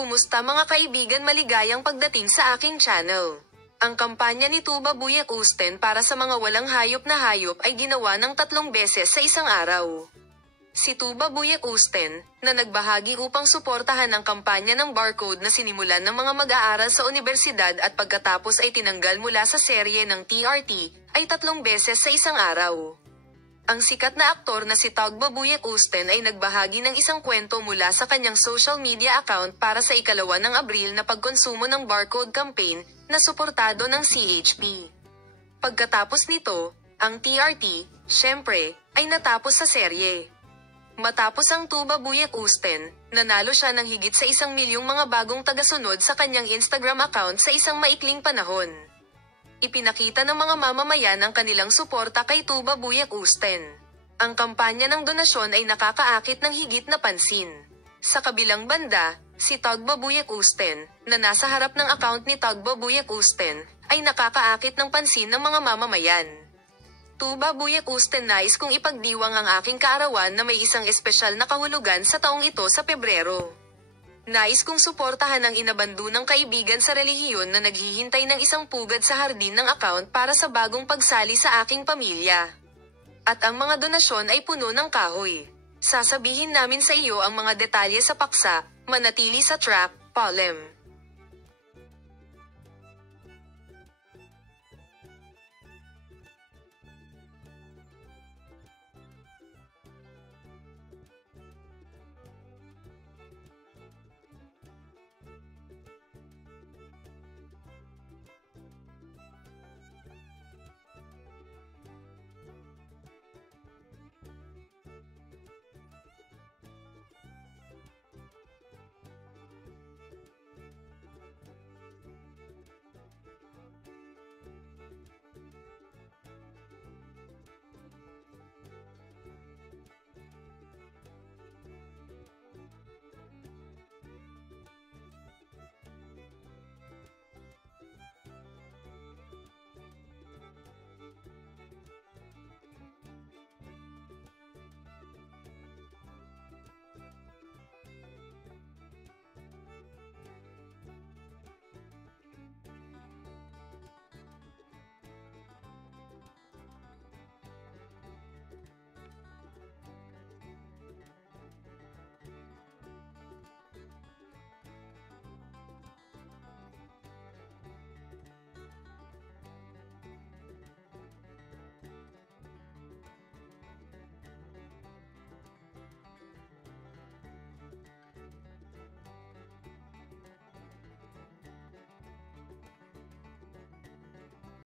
Kumusta mga kaibigan, maligayang pagdating sa aking channel. Ang kampanya ni Tuba Buyak Usten para sa mga walang hayop na hayop ay ginawa ng 3 beses sa isang araw. Si Tuba Buyak Usten, na nagbahagi upang suportahan ang kampanya ng barcode na sinimulan ng mga mag-aaral sa universidad at pagkatapos ay tinanggal mula sa serye ng TRT, ay 3 beses sa isang araw. Ang sikat na aktor na si Tuba Buyak Usten ay nagbahagi ng isang kwento mula sa kanyang social media account para sa ika-2 ng Abril na pagkonsumo ng barcode campaign na suportado ng CHP. Pagkatapos nito, ang TRT, syempre, ay natapos sa serye. Matapos ang Tuba Buyak Usten, nanalo siya ng higit sa 1 milyong mga bagong tagasunod sa kanyang Instagram account sa isang maikling panahon. Ipinakita ng mga mamamayan ang kanilang suporta kay Tuba Buyak Usten. Ang kampanya ng donasyon ay nakakaakit ng higit na pansin. Sa kabilang banda, si Tuba Buyak Usten, na nasa harap ng account ni Tuba Buyak Usten, ay nakakaakit ng pansin ng mga mamamayan. Tuba Buyak Usten, nais kong ipagdiwang ang aking kaarawan na may isang espesyal na kahulugan sa taong ito sa Pebrero. Nais kong suportahan ang inabandunang kaibigan sa relihiyon na naghihintay ng isang pugad sa hardin ng account para sa bagong pagsali sa aking pamilya. At ang mga donasyon ay puno ng kahoy. Sasabihin namin sa iyo ang mga detalye sa paksa, manatili sa track, Palem.